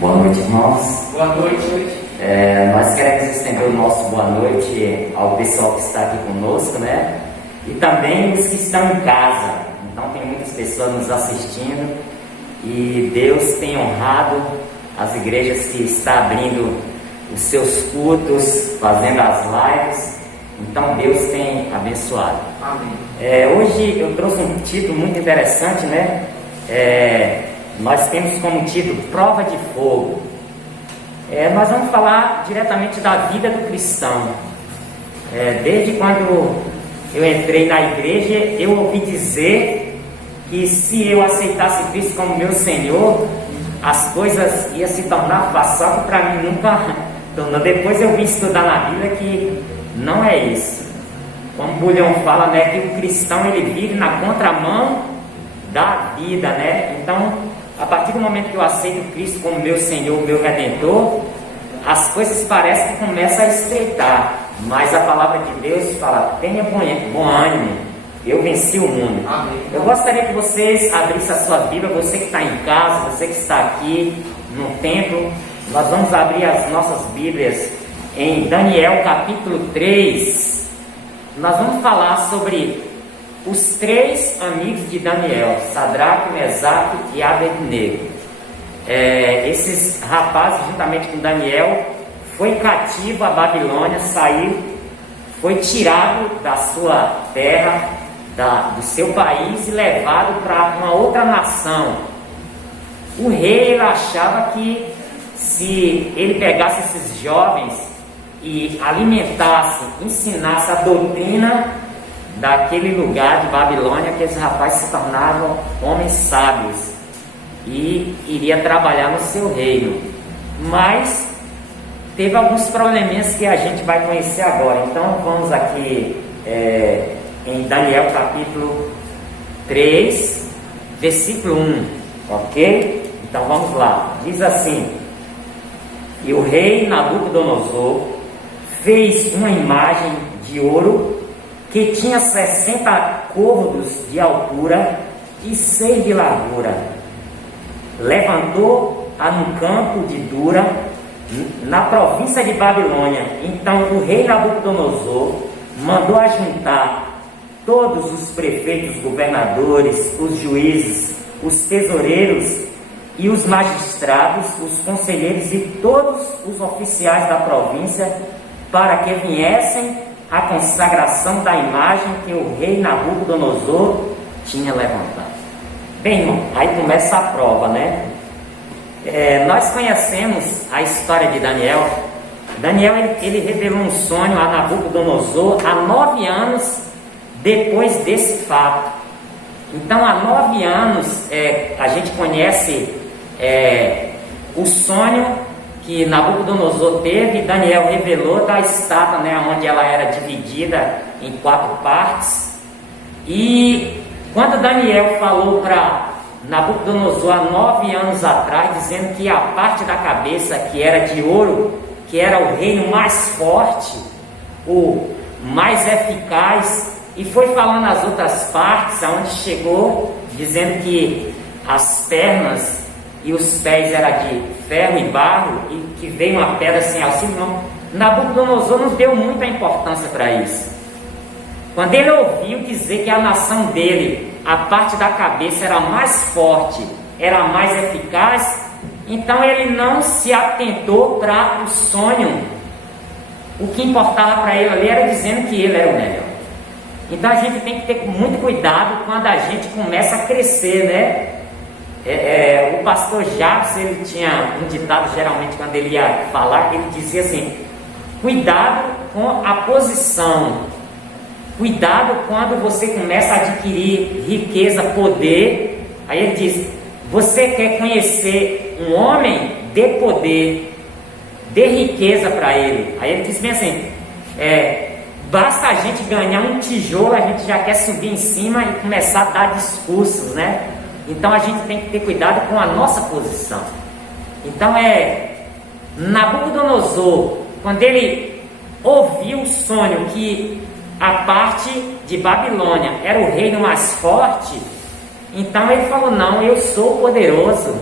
Boa noite, irmãos. Boa noite. Nós queremos estender o nosso boa noite ao pessoal que está aqui conosco, né? E também os que estão em casa. Então tem muitas pessoas nos assistindo e Deus tem honrado as igrejas que estão abrindo os seus cultos, fazendo as lives. Então Deus tem abençoado. Amém. Hoje eu trouxe um título muito interessante, né? Nós temos como título Prova de Fogo. Nós vamos falar diretamente da vida do cristão. Desde quando eu entrei na igreja, eu ouvi dizer que se eu aceitasse Cristo como meu Senhor, as coisas iam se tornar fáceis. Só que para mim nunca tornou. Depois eu vim estudar na Bíblia que não é isso. Como Bulhão fala, né, que o cristão ele vive na contramão da vida, né? Então, a partir do momento que eu aceito Cristo como meu Senhor, meu Redentor, as coisas parecem que começam a estreitar. Mas a palavra de Deus fala: tenha bom ânimo, eu venci o mundo. Amém. Eu gostaria que vocês abrissem a sua Bíblia, você que está em casa, você que está aqui no templo. Nós vamos abrir as nossas Bíblias em Daniel capítulo 3. Nós vamos falar sobre os três amigos de Daniel, Sadraque, Mesaque e Abednego. Esses rapazes, juntamente com Daniel, foi cativo à Babilônia, saiu, foi tirado da sua terra, do seu país e levado para uma outra nação. O rei ele achava que se ele pegasse esses jovens e alimentasse, ensinasse a doutrina daquele lugar de Babilônia, aqueles rapazes se tornavam homens sábios e iria trabalhar no seu reino. Mas teve alguns probleminhas que a gente vai conhecer agora. Então vamos aqui em Daniel capítulo 3, versículo 1, ok? Então vamos lá, diz assim: e o rei Nabucodonosor fez uma imagem de ouro que tinha 60 côvados de altura e 6 de largura. Levantou-a no campo de Dura, na província de Babilônia. Então o rei Nabucodonosor mandou ajuntar todos os prefeitos, governadores, os juízes, os tesoureiros e os magistrados, os conselheiros e todos os oficiais da província para que viessem a consagração da imagem que o rei Nabucodonosor tinha levantado. Bem, irmão, aí começa a prova, né? Nós conhecemos a história de Daniel. Daniel, ele revelou um sonho a Nabucodonosor há 9 anos depois desse fato. Então, há 9 anos, a gente conhece o sonho que Nabucodonosor teve. Daniel revelou da estátua, né, onde ela era dividida em 4 partes. E quando Daniel falou para Nabucodonosor há 9 anos atrás, dizendo que a parte da cabeça que era de ouro, que era o reino mais forte, o mais eficaz, e foi falando as outras partes, aonde chegou dizendo que as pernas e os pés eram de ferro e barro, e que veio uma pedra sem auxílio. Não. Nabucodonosor não deu muita importância para isso. Quando ele ouviu dizer que a nação dele, a parte da cabeça era mais forte, era mais eficaz, então ele não se atentou para o sonho. O que importava para ele ali era dizendo que ele era o melhor. Então a gente tem que ter muito cuidado quando a gente começa a crescer, né? O pastor Jabes, ele tinha um ditado, geralmente quando ele ia falar, ele dizia assim: cuidado com a posição, cuidado quando você começa a adquirir riqueza, poder. Aí ele diz: você quer conhecer um homem, dê poder, dê riqueza para ele. Aí ele diz bem assim: basta a gente ganhar um tijolo, a gente já quer subir em cima e começar a dar discursos, né? Então a gente tem que ter cuidado com a nossa posição. Então Nabucodonosor, quando ele ouviu o sonho que a parte de Babilônia era o reino mais forte, então ele falou: não, eu sou poderoso,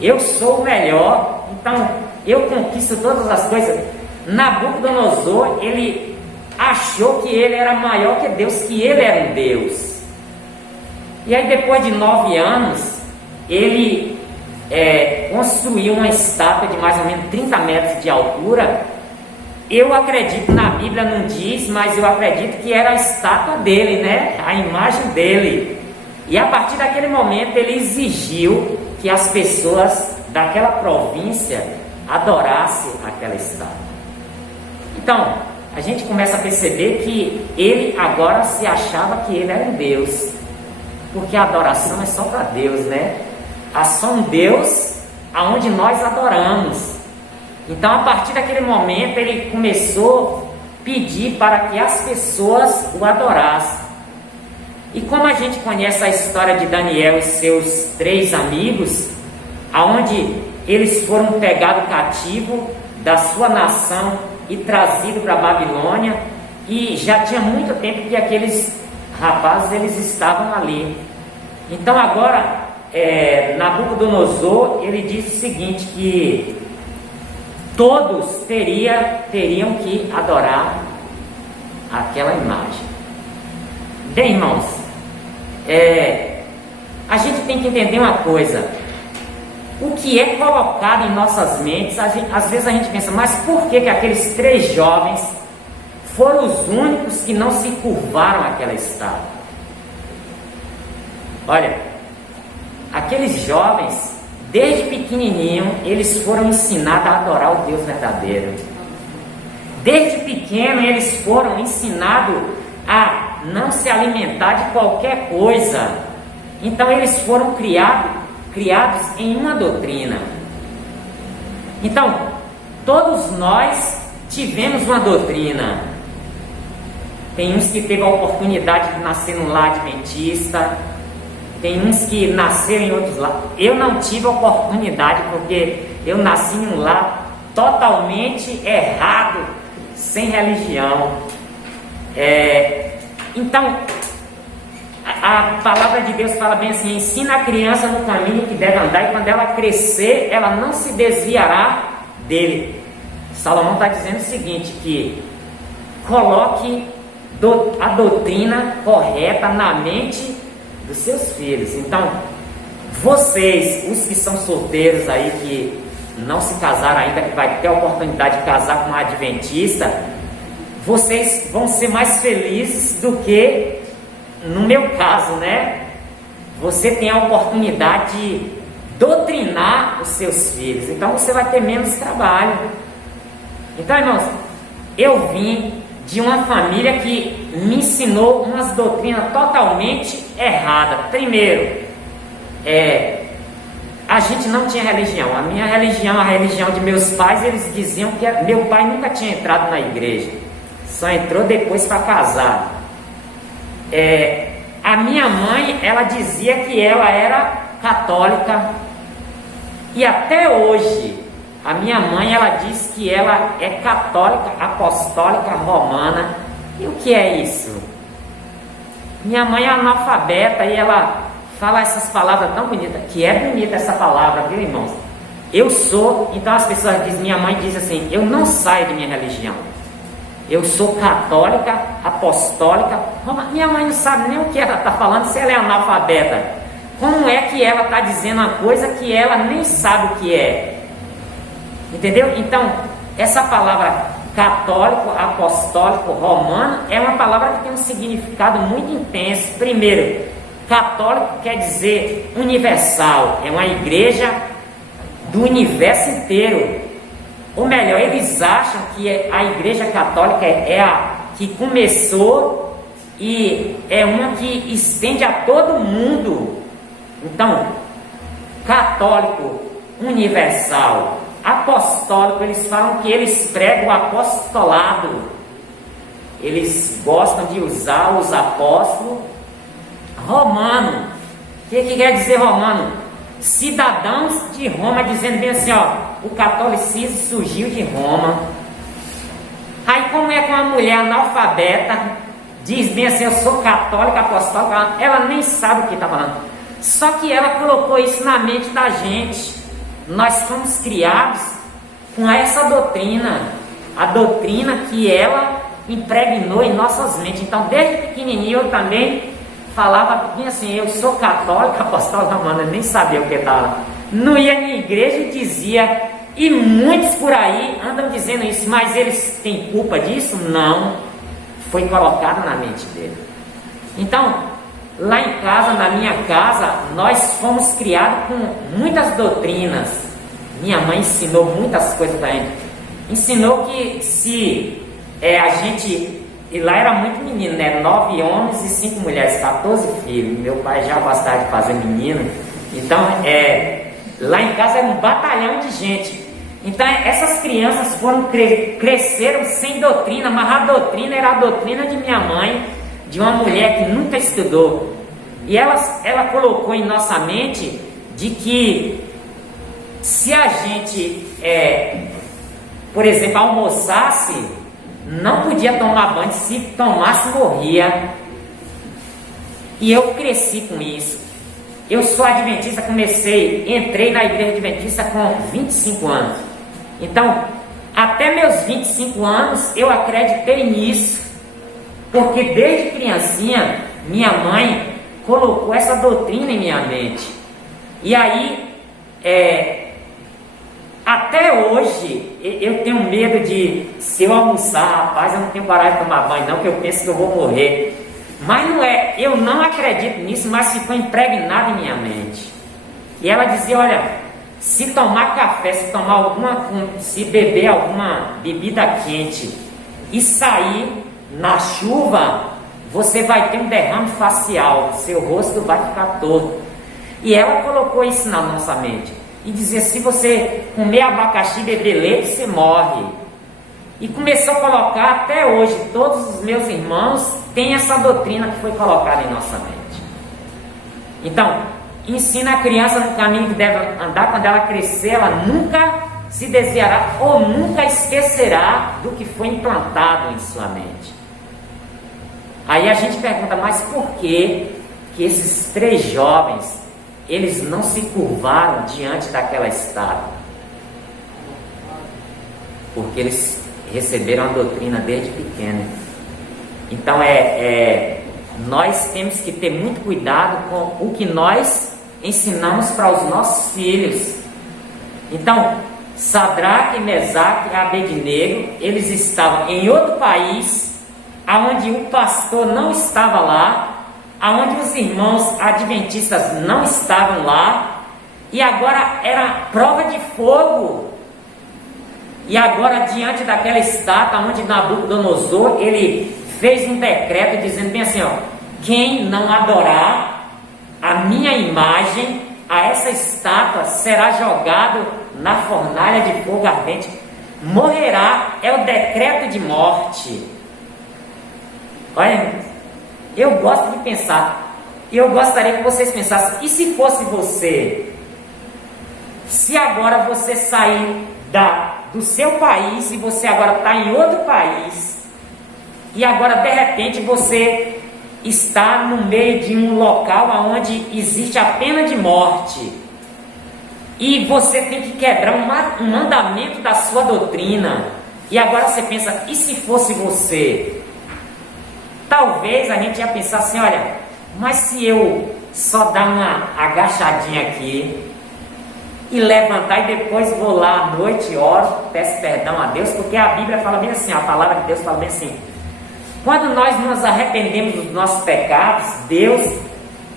eu sou o melhor, então eu conquisto todas as coisas. Nabucodonosor, ele achou que ele era maior que Deus, que ele era um Deus. E aí depois de 9 anos, ele construiu uma estátua de mais ou menos 30 metros de altura. Eu acredito, na Bíblia não diz, mas eu acredito que era a estátua dele, né? A imagem dele. E a partir daquele momento ele exigiu que as pessoas daquela província adorassem aquela estátua. Então, a gente começa a perceber que ele agora se achava que ele era um Deus, porque a adoração é só para Deus, né? Há só um Deus aonde nós adoramos. Então, a partir daquele momento, ele começou a pedir para que as pessoas o adorassem. E como a gente conhece a história de Daniel e seus 3 amigos, aonde eles foram pegados cativo da sua nação e trazidos para a Babilônia, e já tinha muito tempo que aqueles rapazes eles estavam ali. Então agora Nabucodonosor, ele diz o seguinte, que todos teriam que adorar aquela imagem. Bem, irmãos, a gente tem que entender uma coisa: o que é colocado em nossas mentes, às vezes a gente pensa, mas por que aqueles 3 jovens foram os únicos que não se curvaram àquela estátua? Olha, aqueles jovens, desde pequenininho, eles foram ensinados a adorar o Deus verdadeiro. Desde pequeno, eles foram ensinados a não se alimentar de qualquer coisa. Então, eles foram criados em uma doutrina. Então, todos nós tivemos uma doutrina. Tem uns que teve a oportunidade de nascer num lar adventista, tem uns que nasceram em outros lares. Eu não tive a oportunidade, porque eu nasci em um lar totalmente errado, sem religião. Então, a palavra de Deus fala bem assim: ensina a criança no caminho que deve andar, e quando ela crescer, ela não se desviará dele. Salomão está dizendo o seguinte, que coloque a doutrina correta na mente dos seus filhos. Então, vocês, os que são solteiros aí, que não se casaram ainda, que vai ter a oportunidade de casar com uma adventista, vocês vão ser mais felizes do que no meu caso, né? Você tem a oportunidade de doutrinar os seus filhos, então você vai ter menos trabalho. Então, irmãos, eu vim de uma família que me ensinou umas doutrinas totalmente erradas. Primeiro, a gente não tinha religião. A minha religião, a religião de meus pais, eles diziam que meu pai nunca tinha entrado na igreja, só entrou depois para casar. A minha mãe, ela dizia que ela era católica, e até hoje a minha mãe, ela diz que ela é católica apostólica romana. E o que é isso? Minha mãe é analfabeta e ela fala essas palavras tão bonitas, que é bonita essa palavra, viu, irmãos? Eu sou, então as pessoas dizem, minha mãe diz assim, eu não saio de minha religião, eu sou católica apostólica romana. Minha mãe não sabe nem o que ela está falando, se ela é analfabeta. Como é que ela está dizendo uma coisa que ela nem sabe o que é? Entendeu? Então, essa palavra católico, apostólico, romano é uma palavra que tem um significado muito intenso. Primeiro, católico quer dizer universal, é uma igreja do universo inteiro. Ou melhor, eles acham que a igreja católica é a que começou e é uma que estende a todo mundo. Então, católico, universal. Apostólico, eles falam que eles pregam o apostolado. Eles gostam de usar os apóstolos. Romano, o que quer dizer romano? Cidadãos de Roma, dizendo bem assim, ó, o catolicismo surgiu de Roma. Aí como é que uma mulher analfabeta diz bem assim, eu sou católica, apostólica, ela nem sabe o que está falando. Só que ela colocou isso na mente da gente. nós fomos criados com essa doutrina, a doutrina que ela impregnou em nossas mentes. Então, desde pequenininho eu também falava assim, eu sou católica, apostólica, mano, eu nem sabia o que estava. Não ia na igreja e dizia, e muitos por aí andam dizendo isso, mas eles têm culpa disso? Não, foi colocado na mente dele. Então, lá em casa, na minha casa, nós fomos criados com muitas doutrinas. Minha mãe ensinou muitas coisas pra gente. Ensinou que se a gente... E lá era muito menino, né? 9 homens e 5 mulheres, 14 filhos. Meu pai já gostava de fazer menino. Então, lá em casa era um batalhão de gente. Então, essas crianças cresceram sem doutrina, mas a doutrina era a doutrina de minha mãe, de uma mulher que nunca estudou. E ela colocou em nossa mente de que se a gente, por exemplo, almoçasse, não podia tomar banho, se tomasse morria. E eu cresci com isso. Eu sou adventista, entrei na igreja adventista com 25 anos. Então, até meus 25 anos eu acreditei nisso, porque desde criancinha minha mãe colocou essa doutrina em minha mente. E aí, até hoje, eu tenho medo de, se eu almoçar, rapaz, eu não tenho coragem de tomar banho não, porque eu penso que eu vou morrer. Mas não é, eu não acredito nisso, mas ficou impregnado em minha mente. E ela dizia, olha, se tomar café, se beber alguma bebida quente e sair na chuva, você vai ter um derrame facial, seu rosto vai ficar torto. E ela colocou isso na nossa mente. E dizia, se você comer abacaxi e beber leite, você morre. E começou a colocar até hoje, todos os meus irmãos têm essa doutrina que foi colocada em nossa mente. Então, ensina a criança no caminho que deve andar. Quando ela crescer, ela nunca se desviará ou nunca esquecerá do que foi implantado em sua mente. Aí a gente pergunta, mas por que esses 3 jovens, eles não se curvaram diante daquela estátua? Porque eles receberam a doutrina desde pequeno. Então nós temos que ter muito cuidado com o que nós ensinamos para os nossos filhos. Então, Sadraque, Mesaque e Abednego, eles estavam em outro país, aonde o pastor não estava lá, aonde os irmãos adventistas não estavam lá, e agora era prova de fogo. E agora, diante daquela estátua, onde Nabucodonosor, ele fez um decreto dizendo bem assim, ó, quem não adorar a minha imagem, a essa estátua, será jogado na fornalha de fogo ardente, morrerá. É o decreto de morte. Olha, eu gosto de pensar, eu gostaria que vocês pensassem, e se fosse você? Se agora você sair do seu país e você agora está em outro país, e agora de repente você está no meio de um local onde existe a pena de morte, e você tem que quebrar um mandamento da sua doutrina, e agora você pensa, e se fosse você? Talvez a gente ia pensar assim, olha, mas se eu só dar uma agachadinha aqui e levantar e depois vou lá à noite, oro, peço perdão a Deus, porque a Bíblia fala bem assim, a palavra de Deus fala bem assim, quando nós nos arrependemos dos nossos pecados, Deus,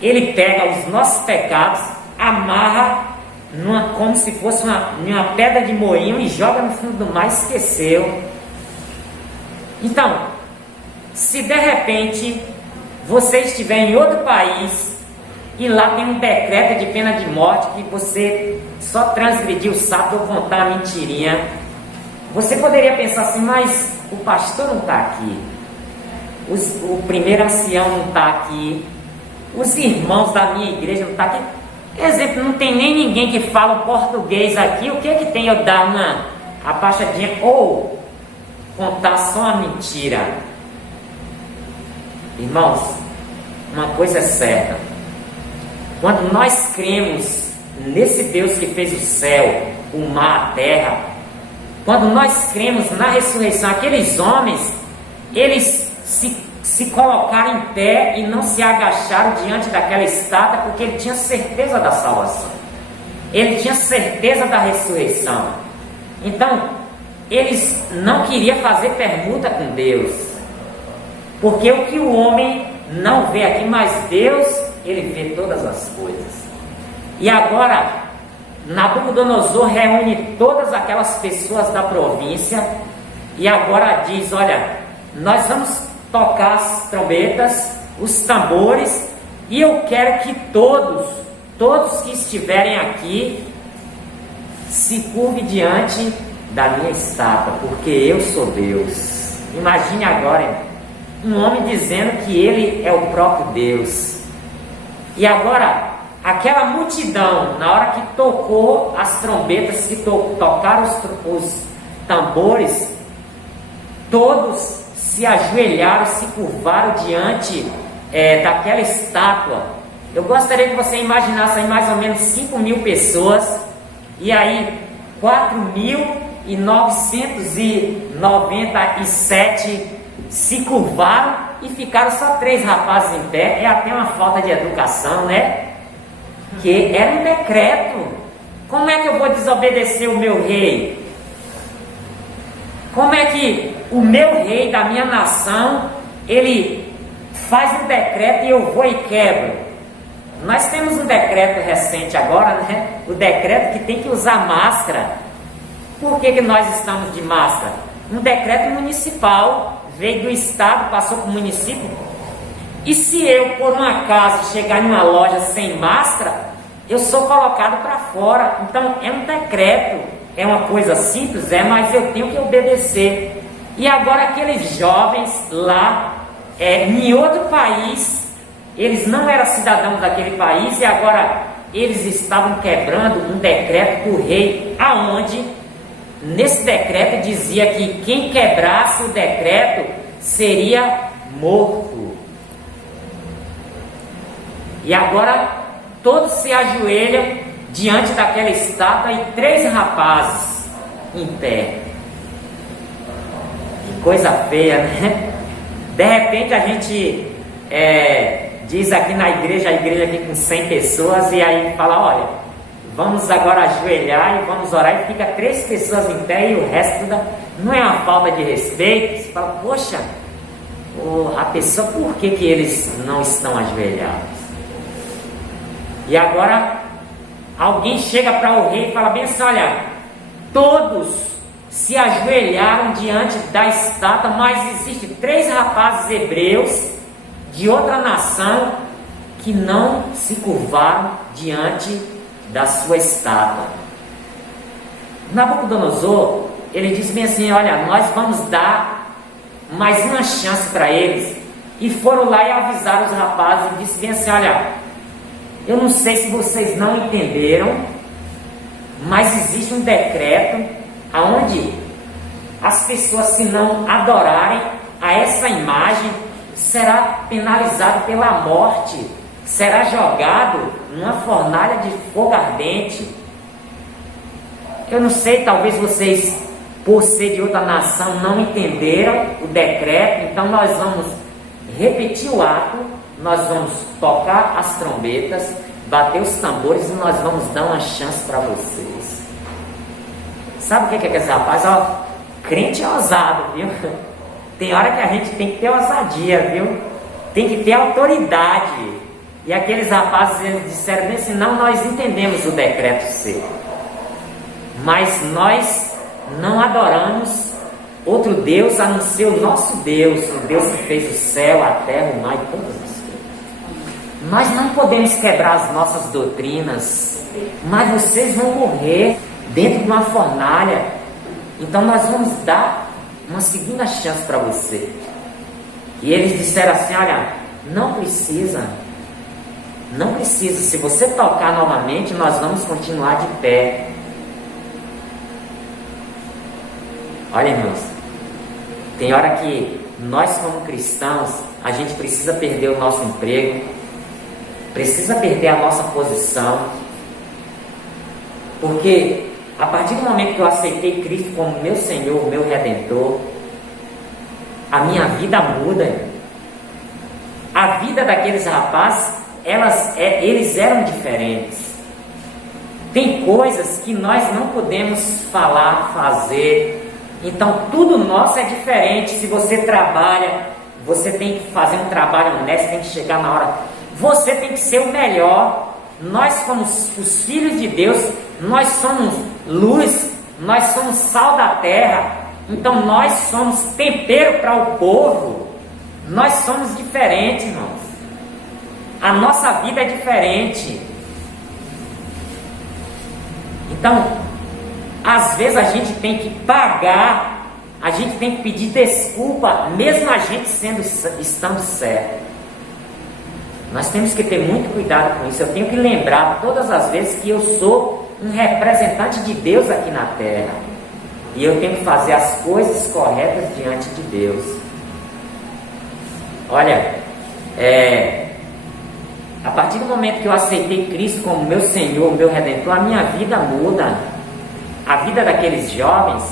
Ele pega os nossos pecados, amarra como se fosse uma pedra de moinho e joga no fundo do mar e esqueceu. Então, se de repente você estiver em outro país e lá tem um decreto de pena de morte que você só transgrediu o sábado ou contar uma mentirinha, você poderia pensar assim, mas o pastor não está aqui, o primeiro ancião não está aqui, os irmãos da minha igreja não estão aqui. Exemplo, não tem nem ninguém que fala português aqui, o que tem eu dar uma abaixadinha ou contar só uma mentira? Irmãos, uma coisa é certa, quando nós cremos nesse Deus que fez o céu, o mar, a terra, quando nós cremos na ressurreição, aqueles homens, eles se colocaram em pé e não se agacharam diante daquela estátua, porque ele tinha certeza da salvação, ele tinha certeza da ressurreição. Então, eles não queriam fazer permuta com Deus, porque o que o homem não vê aqui, mas Deus, ele vê todas as coisas. E agora, Nabucodonosor reúne todas aquelas pessoas da província e agora diz: olha, nós vamos tocar as trombetas, os tambores, e eu quero que todos que estiverem aqui se curvem diante da minha estátua, porque eu sou Deus. Imagine agora um homem dizendo que ele é o próprio Deus. E agora, aquela multidão, na hora que tocou as trombetas, que tocaram os tambores, todos se ajoelharam, se curvaram diante daquela estátua. Eu gostaria que você imaginasse aí mais ou menos 5.000 pessoas, e aí 4.997 se curvaram e ficaram só 3 rapazes em pé. É até uma falta de educação, né? Que era um decreto. Como é que eu vou desobedecer o meu rei? Como é que o meu rei da minha nação, ele faz um decreto e eu vou e quebro? Nós temos um decreto recente agora, né? O decreto que tem que usar máscara. Por que nós estamos de máscara? Um decreto municipal, veio do estado, passou para o município. E se eu, por um acaso, chegar em uma loja sem máscara, eu sou colocado para fora. Então é um decreto, é uma coisa simples, mas eu tenho que obedecer. E agora aqueles jovens lá, em outro país, eles não eram cidadãos daquele país, e agora eles estavam quebrando um decreto do rei, aonde nesse decreto dizia que quem quebrasse o decreto seria morto. E agora todos se ajoelham diante daquela estátua e 3 rapazes em pé. Que coisa feia, né? De repente a gente diz aqui na igreja, a igreja aqui com 100 pessoas, e aí fala: olha, vamos agora ajoelhar e vamos orar, e fica 3 pessoas em pé e o resto não é uma falta de respeito? Você fala: poxa, a pessoa, por que eles não estão ajoelhados? E agora alguém chega para o rei e fala bem assim: olha, todos se ajoelharam diante da estátua, mas existem 3 rapazes hebreus de outra nação que não se curvaram diante da sua estátua. Nabucodonosor, ele disse bem assim: olha, nós vamos dar mais uma chance para eles. E foram lá e avisaram os rapazes e disse bem assim: olha, eu não sei se vocês não entenderam, mas existe um decreto aonde as pessoas, se não adorarem a essa imagem, será penalizado pela morte, será jogado numa fornalha de fogo ardente. Eu não sei, talvez vocês, por ser de outra nação, não entenderam o decreto. Então nós vamos repetir o ato, nós vamos tocar as trombetas, bater os tambores, e nós vamos dar uma chance para vocês. Sabe o que é que esse rapaz? Crente é ousado, viu? Tem hora que a gente tem que ter ousadia, viu? Tem que ter autoridade. E aqueles rapazes, eles disseram bem assim: não, nós entendemos o decreto seu, mas nós não adoramos outro Deus a não ser o nosso Deus, o Deus que fez o céu, a terra, o mar e todas as coisas. Nós não podemos quebrar as nossas doutrinas, mas vocês vão morrer dentro de uma fornalha. Então nós vamos dar uma segunda chance para você. E eles disseram assim: olha, não precisa. Se você tocar novamente, nós vamos continuar de pé. Olha, irmãos, tem hora que nós, como cristãos, a gente precisa perder o nosso emprego, precisa perder a nossa posição, Porque a partir do momento que eu aceitei Cristo como meu Senhor, meu Redentor, a minha vida muda. A vida daqueles rapazes, eles eram diferentes. Tem coisas que nós não podemos falar, fazer. Então tudo nosso é diferente. Se você trabalha, você tem que fazer um trabalho honesto, tem que chegar na hora. Você tem que ser o melhor. Nós somos os filhos de Deus, nós somos luz, nós somos sal da terra. Então nós somos tempero para o povo. Nós somos diferentes, irmãos. A nossa vida é diferente. Então, às vezes a gente tem que pagar, a gente tem que pedir desculpa, mesmo a gente estando certo. Nós temos que ter muito cuidado com isso. Eu tenho que lembrar todas as vezes que eu sou um representante de Deus aqui na terra. E eu tenho que fazer as coisas corretas diante de Deus. Olha, a partir do momento que eu aceitei Cristo como meu Senhor, meu Redentor, a minha vida muda. A vida daqueles jovens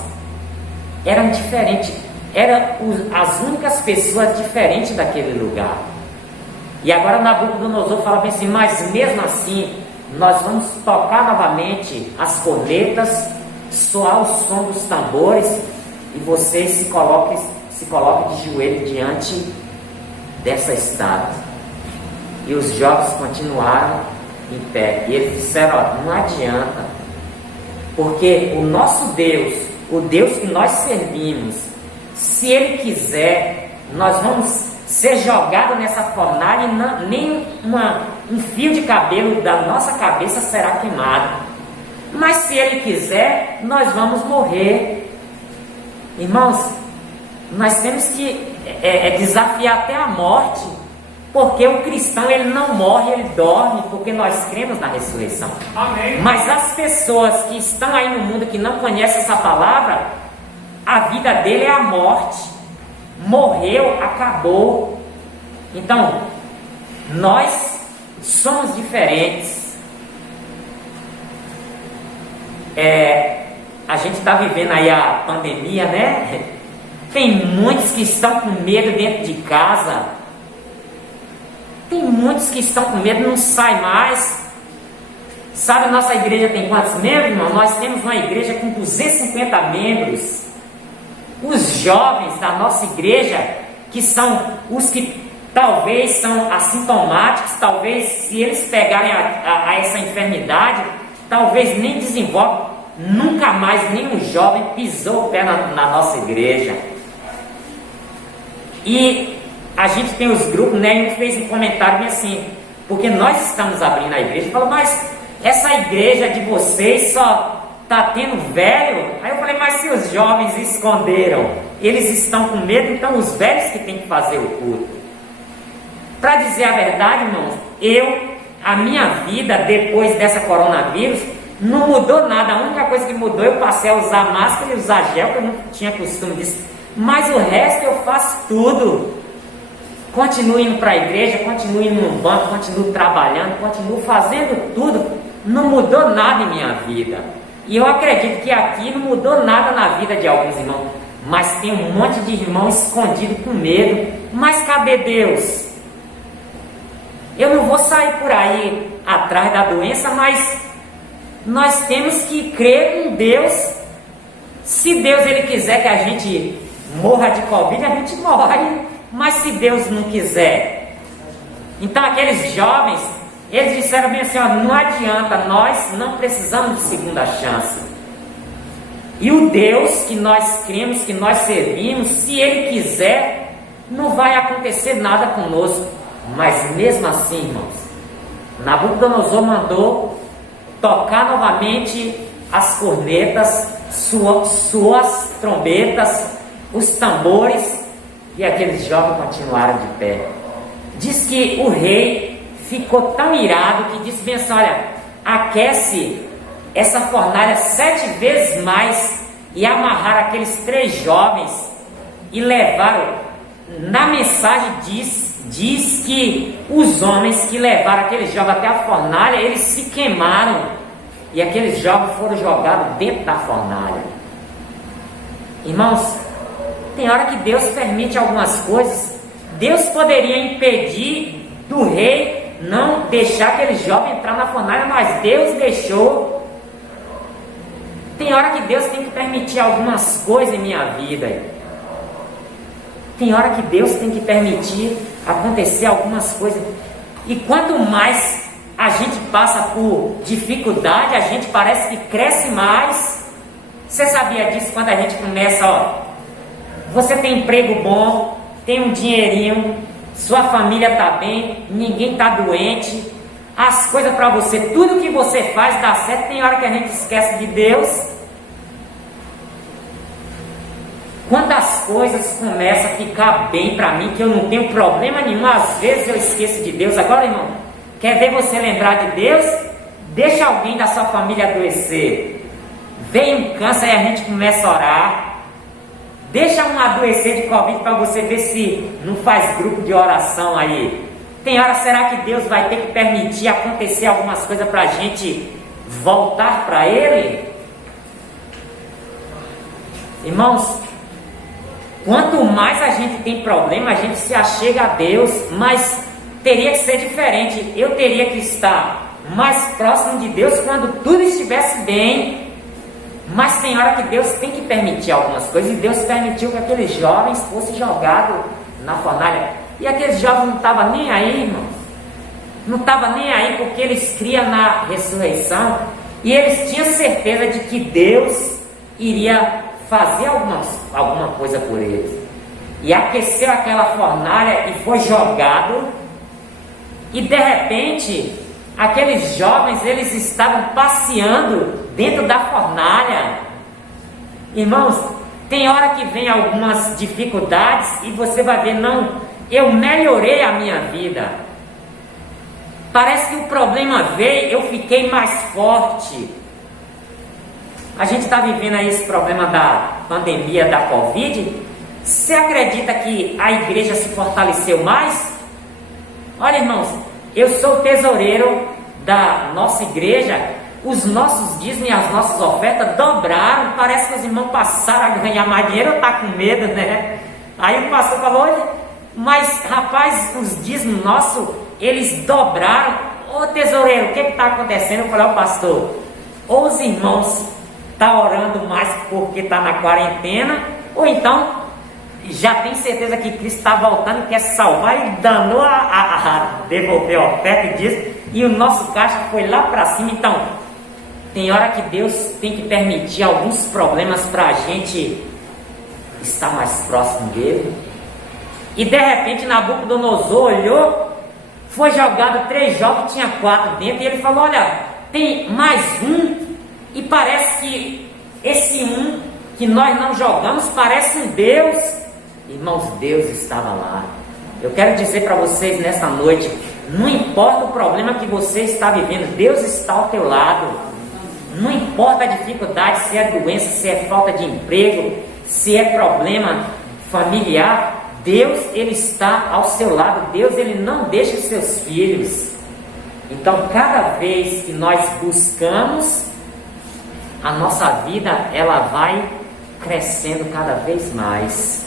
era diferente. Eram as únicas pessoas diferentes daquele lugar. E agora Nabucodonosor fala bem assim, mas mesmo assim, nós vamos tocar novamente as cornetas, soar o som dos tambores, e vocês se coloquem de joelho diante dessa estátua. E os jovens continuaram em pé. E eles disseram, ó, não adianta, porque o nosso Deus, o Deus que nós servimos, se Ele quiser, nós vamos ser jogados nessa fornalha e nem um fio de cabelo da nossa cabeça será queimado. Mas se Ele quiser, nós vamos morrer. Irmãos, nós temos que desafiar até a morte, porque o cristão ele não morre, ele dorme, porque nós cremos na ressurreição. Amém. Mas as pessoas que estão aí no mundo que não conhecem essa palavra, a vida dele é a morte. Morreu, acabou. Então, nós somos diferentes. A gente está vivendo aí a pandemia, né? Tem muitos que estão com medo dentro de casa. Tem muitos que estão com medo, não saem mais. Sabe, a nossa igreja tem quantos membros, irmão? Nós temos uma igreja com 250 membros. Os jovens da nossa igreja, que são os que talvez são assintomáticos, talvez se eles pegarem a essa enfermidade, talvez nem desenvolvam, nunca mais nenhum jovem pisou o pé na nossa igreja. E a gente tem os grupos, né? E fez um comentário bem assim, porque nós estamos abrindo a igreja, falou, mas essa igreja de vocês só está tendo velho? Aí eu falei, mas se os jovens esconderam, eles estão com medo, então os velhos que têm que fazer o culto. Para dizer a verdade, irmãos, a minha vida depois dessa coronavírus não mudou nada. A única coisa que mudou, eu passei a usar máscara e usar gel, que eu não tinha costume disso. Mas o resto eu faço tudo. Continuo indo para a igreja, continuo indo no banco, continuo trabalhando, continuo fazendo tudo. Não mudou nada em minha vida. E eu acredito que aqui não mudou nada na vida de alguns irmãos. Mas tem um monte de irmão escondido com medo. Mas cadê Deus? Eu não vou sair por aí atrás da doença, mas nós temos que crer em Deus. Se Deus ele quiser que a gente morra de Covid, a gente morre. Mas se Deus não quiser, então aqueles jovens, eles disseram bem assim, ó, não adianta, nós não precisamos de segunda chance. E o Deus que nós cremos, que nós servimos, se Ele quiser, não vai acontecer nada conosco. Mas mesmo assim, irmãos, Nabucodonosor mandou tocar novamente as cornetas, suas trombetas, os tambores, e aqueles jovens continuaram de pé. Diz que o rei ficou tão irado que disse bem assim, olha, aquece essa fornalha 7 vezes mais, e amarraram aqueles 3 jovens e levaram. Na mensagem diz que os homens que levaram aqueles jovens até a fornalha, eles se queimaram. e aqueles jovens foram jogados dentro da fornalha. Irmãos, tem hora que Deus permite algumas coisas. Deus poderia impedir do rei não deixar aquele jovem entrar na fornalha, mas Deus deixou. Tem hora que Deus tem que permitir algumas coisas em minha vida. Tem hora que Deus tem que permitir acontecer algumas coisas. E quanto mais a gente passa por dificuldade, a gente parece que cresce mais. Você sabia disso quando a gente começa, ó? Você tem emprego bom, tem um dinheirinho, sua família está bem, ninguém está doente, as coisas para você, tudo que você faz dá certo. Tem hora que a gente esquece de Deus. Quando as coisas começam a ficar bem para mim, que eu não tenho problema nenhum, às vezes eu esqueço de Deus. Agora, irmão, quer ver você lembrar de Deus? Deixa alguém da sua família adoecer. Vem um câncer e a gente começa a orar. Deixa um adoecer de Covid para você ver se não faz grupo de oração aí. Tem hora, será que Deus vai ter que permitir acontecer algumas coisas para a gente voltar para Ele? Irmãos, quanto mais a gente tem problema, a gente se achega a Deus, mas teria que ser diferente. Eu teria que estar mais próximo de Deus quando tudo estivesse bem. Mas tem hora que Deus tem que permitir algumas coisas, e Deus permitiu que aqueles jovens fossem jogados na fornalha. E aqueles jovens não estavam nem aí, irmãos. Não estavam nem aí, porque eles criam na ressurreição, e eles tinham certeza de que Deus iria fazer alguma coisa por eles. E aqueceu aquela fornalha e foi jogado, e de repente aqueles jovens, eles estavam passeando dentro da fornalha. Irmãos, tem hora que vem algumas dificuldades e você vai ver, não, eu melhorei a minha vida. Parece que o problema veio, eu fiquei mais forte. A gente está vivendo aí esse problema da pandemia da Covid. Você acredita que a igreja se fortaleceu mais? Olha, irmãos, eu sou tesoureiro da nossa igreja. Os nossos dízimos e as nossas ofertas dobraram. Parece que os irmãos passaram a ganhar mais dinheiro. Eu estou com medo, né? Aí o pastor falou, mas rapaz, os dízimos nossos, eles dobraram. Ô tesoureiro, o que está acontecendo? Eu falei, ó pastor, ou os irmãos estão orando mais porque está na quarentena, ou então já tem certeza que Cristo está voltando e quer salvar, e danou a devolver a oferta e dízimo, e o nosso caixa foi lá para cima. Então, tem hora que Deus tem que permitir alguns problemas para a gente estar mais próximo dele. E de repente Nabucodonosor olhou, foi jogado 3 jogos, tinha 4 dentro, e ele falou, olha, tem mais um, e parece que esse um que nós não jogamos parece um Deus. Irmãos, Deus estava lá. Eu quero dizer para vocês nessa noite, não importa o problema que você está vivendo, Deus está ao teu lado. Não importa a dificuldade, se é doença, se é falta de emprego, se é problema familiar, Deus, Ele está ao seu lado. Deus, Ele não deixa os seus filhos. Então, cada vez que nós buscamos, a nossa vida, ela vai crescendo cada vez mais.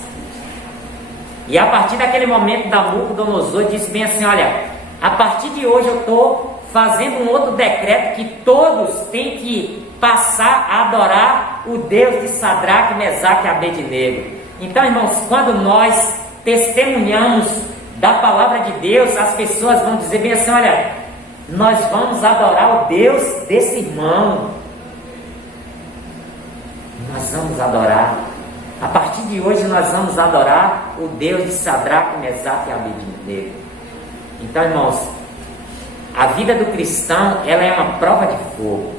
E a partir daquele momento, Nabucodonosor disse bem assim, olha, a partir de hoje eu estou fazendo um outro decreto que todos têm que passar a adorar o Deus de Sadraque, Mesaque e Abednego. Então, irmãos, quando nós testemunhamos da palavra de Deus, as pessoas vão dizer bem assim, olha, nós vamos adorar o Deus desse irmão. Nós vamos adorar. A partir de hoje nós vamos adorar o Deus de Sadraque, Mesaque e Abednego. Então, irmãos, a vida do cristão, ela é uma prova de fogo.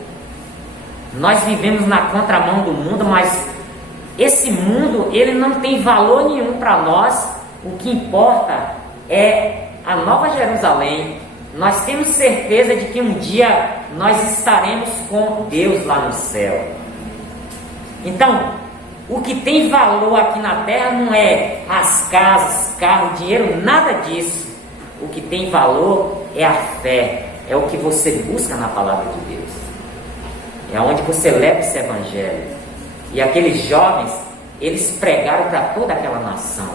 Nós vivemos na contramão do mundo, mas esse mundo, ele não tem valor nenhum para nós. O que importa é a Nova Jerusalém. Nós temos certeza de que um dia nós estaremos com Deus lá no céu. Então, o que tem valor aqui na terra não é as casas, carro, dinheiro, nada disso. O que tem valor é a fé, é o que você busca na palavra de Deus. É onde você leva esse evangelho. E aqueles jovens, eles pregaram para toda aquela nação.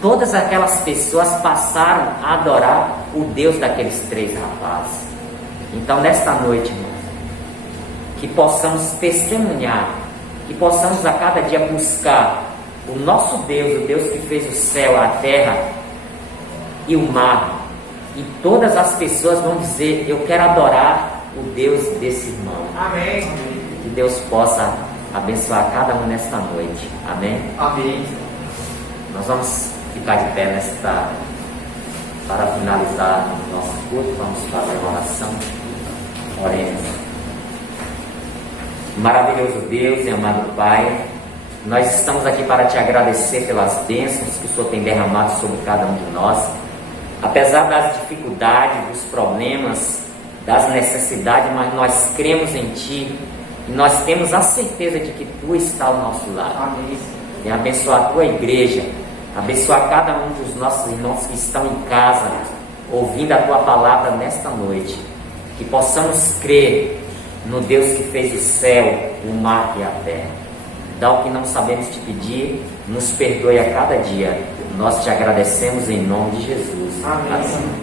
Todas aquelas pessoas passaram a adorar o Deus daqueles 3 rapazes. Então, nesta noite, irmãos, que possamos testemunhar, que possamos a cada dia buscar o nosso Deus, o Deus que fez o céu, a terra e o mar. E todas as pessoas vão dizer: eu quero adorar o Deus desse irmão. Amém. Que Deus possa abençoar cada um nesta noite. Amém? Amém. Nós vamos ficar de pé para finalizar o nosso culto. Vamos fazer uma oração. Oremos. Maravilhoso Deus e amado Pai, nós estamos aqui para te agradecer pelas bênçãos que o Senhor tem derramado sobre cada um de nós. Apesar das dificuldades, dos problemas, das necessidades, mas nós cremos em Ti e nós temos a certeza de que Tu está ao nosso lado. Amém. E abençoar a Tua igreja, abençoar cada um dos nossos irmãos que estão em casa, ouvindo a Tua palavra nesta noite. Que possamos crer no Deus que fez o céu, o mar e a terra. Dá o que não sabemos te pedir, nos perdoe a cada dia. Nós te agradecemos em nome de Jesus. Amém.